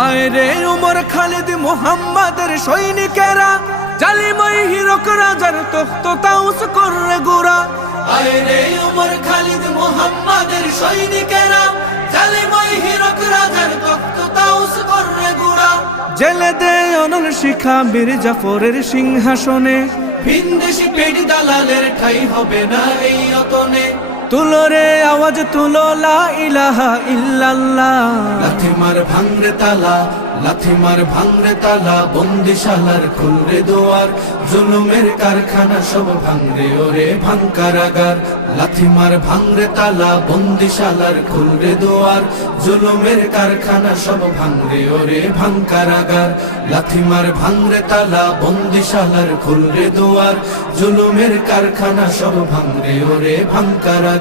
আয় রে উমর খালিদ মুহাম্মাদের সৈনিকেরা, জালিমাই হিরক রাজার তখ্ত তাউস করে গোরা। আয় রে উমর খালিদ মুহাম্মাদের সৈনিকেরা, জালিমাই হিরক রাজার তখ্ত তাউস করে গোরা। জেলে দে অনল শিখা বীর জাফরের সিংহাসনে, ভিনদেশি পেট দালালের ঠাই হবে না এই অতনে। তুলো রে আওয়াজ তুলো লা ইলাহা ইল্লাল্লাহ। লাথি মার ভাঙরে তালা, লাথি মার ভাঙরে তালা, বন্দিশালার খুলরে দুয়ার, জুলুমের কারখানা সব ভাঙরে ওরে ভাঙ কারাগার। লাথি মার ভাঙরে তালা, বন্দিশালার খুলরে দুয়ার, জুলুমের কারখানা সব ভাঙরে ওরে ভাঙ কারাগার। লাথি মার ভাঙরে তালা, বন্দিশালার খুলরে দুয়ার, জুলুমের কারখানা সব ভাঙরে ওরে ভাঙ কারাগার।